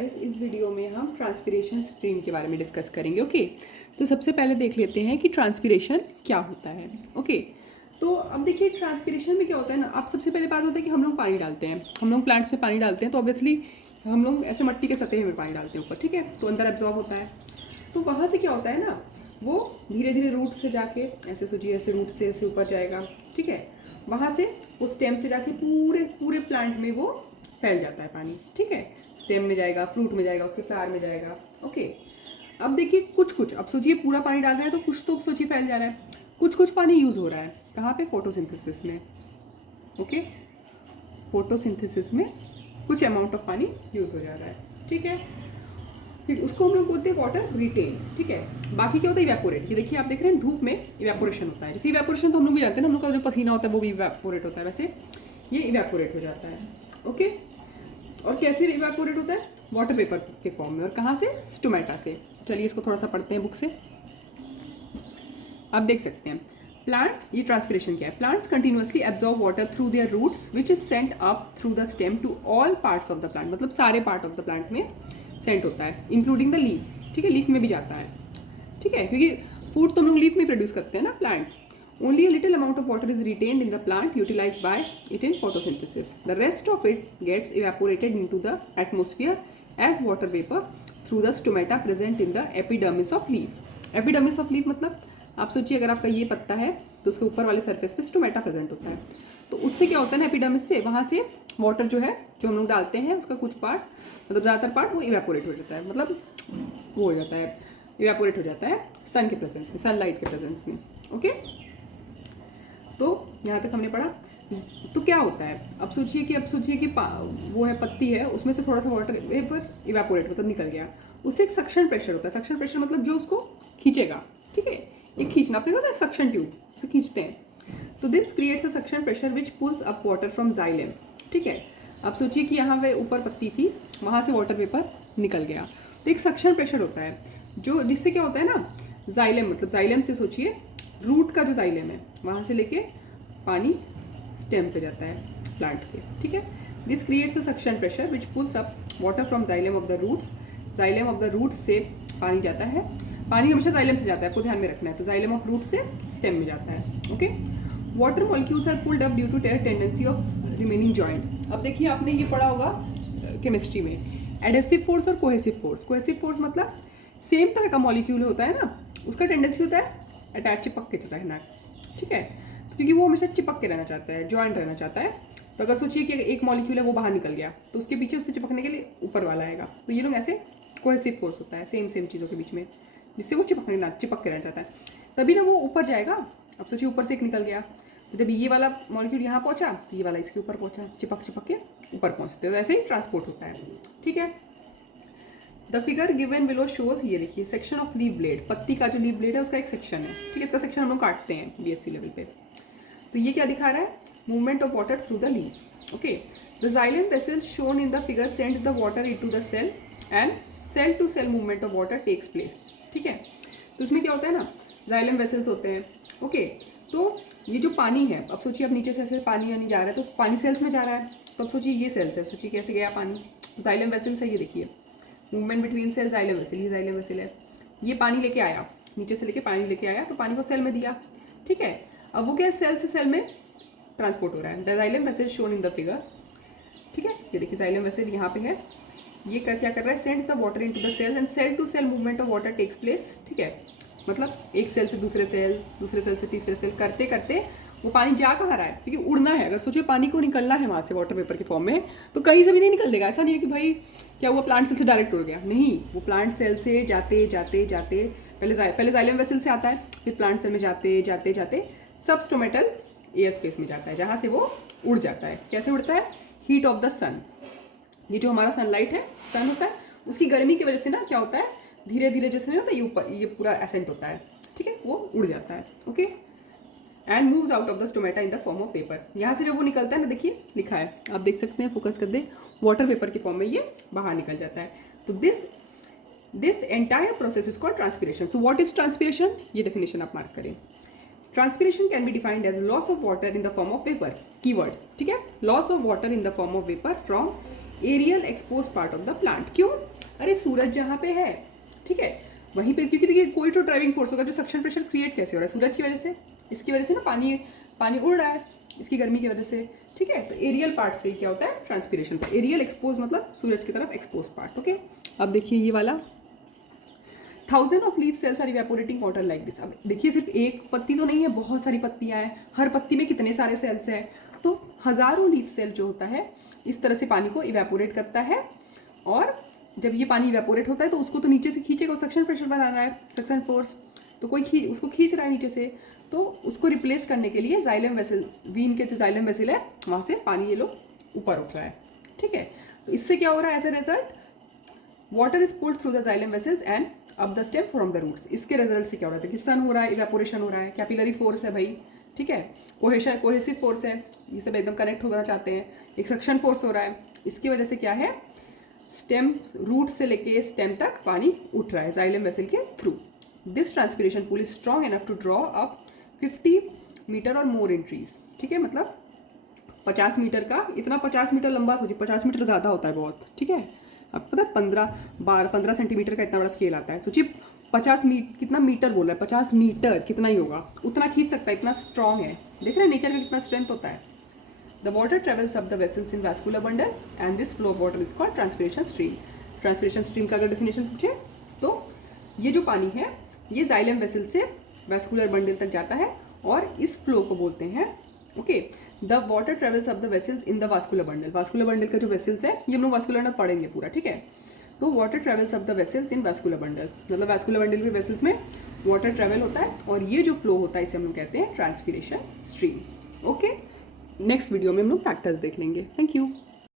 Guys, इस video में हम ट्रांसपिरेशन स्ट्रीम के बारे में डिस्कस करेंगे। ओके, तो सबसे पहले देख लेते हैं कि ट्रांसपिरेशन क्या होता है। ओके, तो अब देखिए ट्रांसपिरेशन में क्या होता है ना, अब सबसे पहले बात होता है कि हम लोग पानी डालते हैं, हम लोग प्लांट्स में पानी डालते हैं, तो ऑब्वियसली हम लोग ऐसे मट्टी के सतह में पानी डालते हैं ऊपर, ठीक है, तो अंदर एब्जॉर्ब होता है। तो वहाँ से क्या होता है ना, वो धीरे धीरे रूट से जाके ऐसे सोचिए, ऐसे रूट से ऐसे ऊपर जाएगा, ठीक है, वहाँ से उस स्टेम से जाके पूरे पूरे प्लांट में वो फैल जाता है पानी, ठीक है, स्टेम में जाएगा, फ्रूट में जाएगा, उसके फ्लावर में जाएगा। ओके, अब देखिए कुछ कुछ, अब सोचिए पूरा पानी डाल रहे हैं तो कुछ तो सोचिए फैल जा रहा है, कुछ कुछ पानी यूज़ हो रहा है कहाँ पे, फोटोसिंथेसिस में। ओके, फोटोसिंथेसिस में कुछ अमाउंट ऑफ पानी यूज़ हो जा रहा है, ठीक है, फिर उसको हम लोग बोलते हैं वाटर रिटेन, ठीक है। बाकी क्या होता है, इवेपोरेट। ये देखिए आप देख रहे हैं धूप में इवेपोरेशन होता है, जैसे इवेपोरेशन तो हम लोग भी जानते हैं ना, हम लोग का जो पसीना होता है वो भी इवेपोरेट होता है, वैसे ये इवेपोरेट हो जाता है। ओके, और कैसे इवेपोरेट होता है, वाटर वेपर के फॉर्म में, और कहाँ से, स्टोमेटा से। चलिए इसको थोड़ा सा पढ़ते हैं बुक से। आप देख सकते हैं प्लांट्स, ये ट्रांसपिरेशन क्या है, plants continuously absorb water through their roots which is sent up through the stem to all parts of the plant, मतलब सारे पार्ट ऑफ द प्लांट में सेंट होता है, इंक्लूडिंग द लीफ, ठीक है, लीफ में भी जाता है, ठीक है, क्योंकि फूड तो हम लोग लीफ में प्रोड्यूस करते हैं ना, plants. Only a little amount of water is retained in the plant utilized by it in photosynthesis. The rest of it gets evaporated into the atmosphere as water vapor through the stomata present in the epidermis of leaf. Epidermis of leaf मतलब आप सोचिए अगर आपका ये पत्ता है तो उसके ऊपर वाले सरफेस पे स्टोमेटा प्रेजेंट होता है, तो उससे क्या होता है ना, एपिडर्मिस से वहाँ से वाटर जो है, जो हम लोग डालते हैं उसका कुछ पार्ट, मतलब ज़्यादातर पार्ट वो इवेपोरेट हो जाता है, मतलब वो हो जाता है, इवेपोरेट हो जाता है सन के प्रेजेंस में, सनलाइट के प्रेजेंस में। ओके, तो यहाँ तक हमने पढ़ा। तो क्या होता है, अब सोचिए कि वो है पत्ती है, उसमें से थोड़ा सा वाटर वेपर इवेपोरेट मतलब निकल गया, उससे एक सक्शन प्रेशर होता है, सक्शन प्रेशर मतलब जो उसको खींचेगा, ठीक है, एक खींचना अपने होता है, सक्शन ट्यूब से खींचते हैं, तो this creates a suction pressure which pulls up water from xylem, ठीक है। अब सोचिए कि यहाँ पे ऊपर पत्ती थी, वहाँ से वाटर वेपर निकल गया, तो एक सक्शन प्रेशर होता है जो, जिससे क्या होता है ना, जाइलम मतलब जाइलम से सोचिए रूट का जो जाइलम है वहाँ से लेके पानी स्टेम पे जाता है प्लांट के, ठीक है। This creates a suction pressure which pulls up water from xylem of the roots, xylem of the roots से पानी जाता है, पानी हमेशा जाइलम से जाता है, आपको ध्यान में रखना है, तो जाइलम ऑफ रूट से स्टेम में जाता है। Okay, water molecules are pulled up due to their tendency of remaining joint. अब देखिए आपने ये पढ़ा होगा केमिस्ट्री में, एडेसिव फोर्स और कोहेसिव फोर्स। कोहेसिव फोर्स मतलब सेम तरह का मॉलिक्यूल होता है ना, उसका टेंडेंसी होता है अटैच, चिपक के रहना, ठीक है, तो क्योंकि वो हमेशा चिपक के रहना चाहता है, जॉइंट रहना चाहता है। तो अगर सोचिए कि एक मॉलिक्यूल है वो बाहर निकल गया, तो उसके पीछे उससे चिपकने के लिए ऊपर वाला आएगा, तो ये लोग ऐसे कोहेसिव फोर्स होता है सेम चीज़ों के बीच में, जिससे वो चिपक के रहना चाहता है, तभी ना वो ऊपर जाएगा। अब सोचिए ऊपर से एक निकल गया, तो जब ये वाला मॉलिक्यूल यहाँ पहुँचा तो ये वाला इसके ऊपर पहुँचा, चिपक के ऊपर पहुँचते, तो ऐसे ही ट्रांसपोर्ट होता है, ठीक है। The figure given below shows, ये देखिए सेक्शन ऑफ लीफ ब्लेड, पत्ती का जो लीफ ब्लेड है उसका एक सेक्शन है, ठीक है, इसका सेक्शन हम लोग काटते हैं बीएससी लेवल पे। तो ये क्या दिखा रहा है, movement of water through the leaf. Okay, the xylem vessels shown in the figure sends the water into the cell and cell to cell movement of water takes place, ठीक है। तो इसमें क्या होता है ना, जाइलम वेसल्स होते हैं। ओके, तो ये जो पानी है, अब सोचिए अब नीचे से ऐसे पानी आने जा रहा है, तो पानी सेल्स में जा रहा है, तो अब सोचिए ये सेल्स है, सोचिए कैसे गया पानी, जाइलम वेसल्स है, ये देखिए movement between cell, xylem vessel, ये जाइलम वेसल है, ये पानी लेके आया, नीचे से लेके पानी लेके आया, तो पानी को सेल में दिया, ठीक है। अब वो क्या है, सेल से सेल में ट्रांसपोर्ट हो रहा है, the xylem vessel shown in the figure, ठीक है, ये देखिए जाइलम वेसल यहाँ पे है, ये क्या कर रहा है, sends the water into the cells and cell to cell movement of water takes place, ठीक है, मतलब एक सेल से दूसरे सेल से तीसरे सेल करते करते वो पानी जा कहाँ रहा है, क्योंकि उड़ना है, अगर सोचिए पानी को निकलना है वहाँ से वाटर वेपर के फॉर्म में, तो कहीं से भी नहीं निकल देगा, ऐसा नहीं है कि भाई क्या हुआ प्लांट सेल से डायरेक्ट उड़ गया, नहीं, वो प्लांट सेल से जाते जाते पहले जाइलम वेसल से आता है, फिर प्लांट सेल में जाते सब स्टोमेटल एयर स्पेस में जाता है, जहाँ से वो उड़ जाता है। कैसे उड़ता है, हीट ऑफ द सन, ये जो हमारा सनलाइट है, सन होता है, उसकी गर्मी की वजह से ना क्या होता है, धीरे धीरे जैसे नहीं होता, ये ऊपर ये पूरा एसेंट होता है, ठीक है, वो उड़ जाता है। Okay, and moves out of the stomata in the form of paper, यहाँ से जब वो निकलता है ना, देखिए लिखा है, आप देख सकते हैं, फोकस कर दे, वाटर पेपर के फॉर्म में ये बाहर निकल जाता है। तो this entire process is called transpiration. So what is transpiration, ये डेफिनेशन आप मार्क करें। Transpiration can be defined as loss of water in the form of vapour, keyword, ठीक है, loss of water in the form of vapour from aerial expose part of the plant. क्यों? अरे सूरज जहाँ पे है, ठीक है, वहीं पे, क्योंकि देखिए कोई तो ड्राइविंग फोर्स होगा। जो सक्शन प्रेशर क्रिएट कैसे हो रहा है? सूरज की वजह से, इसकी वजह से ना, पानी उड़ रहा है इसकी गर्मी की वजह से, ठीक है। तो एरियल पार्ट से क्या होता है? ट्रांसपीरेशन। एरियल एक्सपोज मतलब सूरज की तरफ एक्सपोज पार्ट, ओके। अब देखिए ये वाला, 1000 of leaf cells are evaporating water like this. अब देखिए सिर्फ एक पत्ती तो नहीं है, बहुत सारी पत्तियां हैं, हर पत्ती में कितने सारे सेल्स हैं, तो हजारों लीफ सेल जो होता है इस तरह से पानी को इवेपोरेट करता है। और जब ये पानी इवेपोरेट होता है तो उसको तो नीचे से खींचेगा, सक्शन प्रेशर बना रहा है, सक्शन फोर्स, तो कोई उसको खींच रहा है नीचे से, तो उसको रिप्लेस करने के लिए जाइलम वेसल, वीन के जो जाइलम वेसल है वहाँ से पानी ये लोग ऊपर उठ रहा है, ठीक है। तो इससे क्या हो रहा है? As a result water is pulled through the xylem vessels and up the stem from the roots. इसके रिजल्ट से क्या हो रहा है? कि सन हो रहा है, इवेपोरेशन हो रहा है, कैपिलरी फोर्स है भाई, ठीक है, कोहेसिव फोर्स है, ये सब एकदम कनेक्ट होना चाहते हैं, एक सक्शन फोर्स हो रहा है। इसकी वजह से क्या है? स्टेम, रूट से लेके स्टेम तक पानी उठ रहा है जाइलम वेसल के through. This transpiration pull is strong enough to draw up 50 metre और मोर इन ट्रीज, ठीक है, मतलब 50 मीटर का, इतना 50 मीटर लंबा, सोचिए 50 मीटर ज़्यादा होता है बहुत, ठीक है। आपको पता है 15 सेंटीमीटर का इतना बड़ा स्केल आता है। सोचिए 50 कितना मीटर बोल रहा है, 50 मीटर कितना ही होगा, उतना खींच सकता है, इतना स्ट्रॉन्ग है। देख रहे हैं नेचर में कितना स्ट्रेंथ होता है। The water travels up the vessels in vascular bundle and this flow of water is called transpiration stream. Transpiration stream का अगर डेफिनेशन पूछे तो ये जो पानी है ये जाइलम वेसल से वैस्कुलर बंडल तक जाता है और इस फ्लो को बोलते हैं, okay, the water travels up the vessels in the vascular bundle. Vascular bundle का जो वेसल्स है ये हम लोग वास्कुलर में पढ़ेंगे पूरा, ठीक है। तो water travels up the vessels in vascular bundle, मतलब वास्कुलर बंडल के वेसल्स में वाटर ट्रेवल होता है और ये जो फ्लो होता है इसे हम लोग कहते हैं transpiration stream, okay. Next video में हम लोग फैक्टर्स देख लेंगे। Thank you.